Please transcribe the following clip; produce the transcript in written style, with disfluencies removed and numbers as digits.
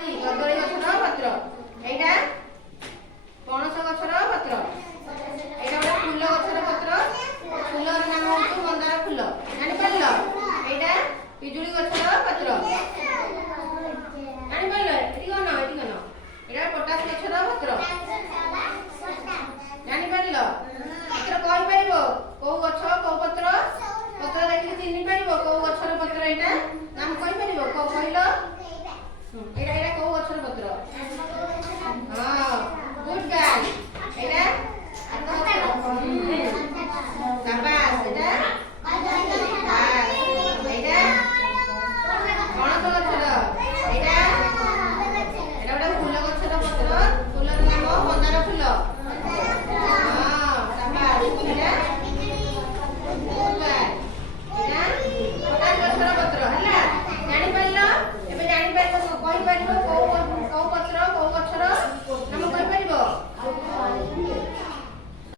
कदली गछर पत्र एटा पणस गछर पत्र एटा गोटे फूल गछर पत्र फूलर नाम हूँ मंदार फूल जानी पार एटा पिजुली गछर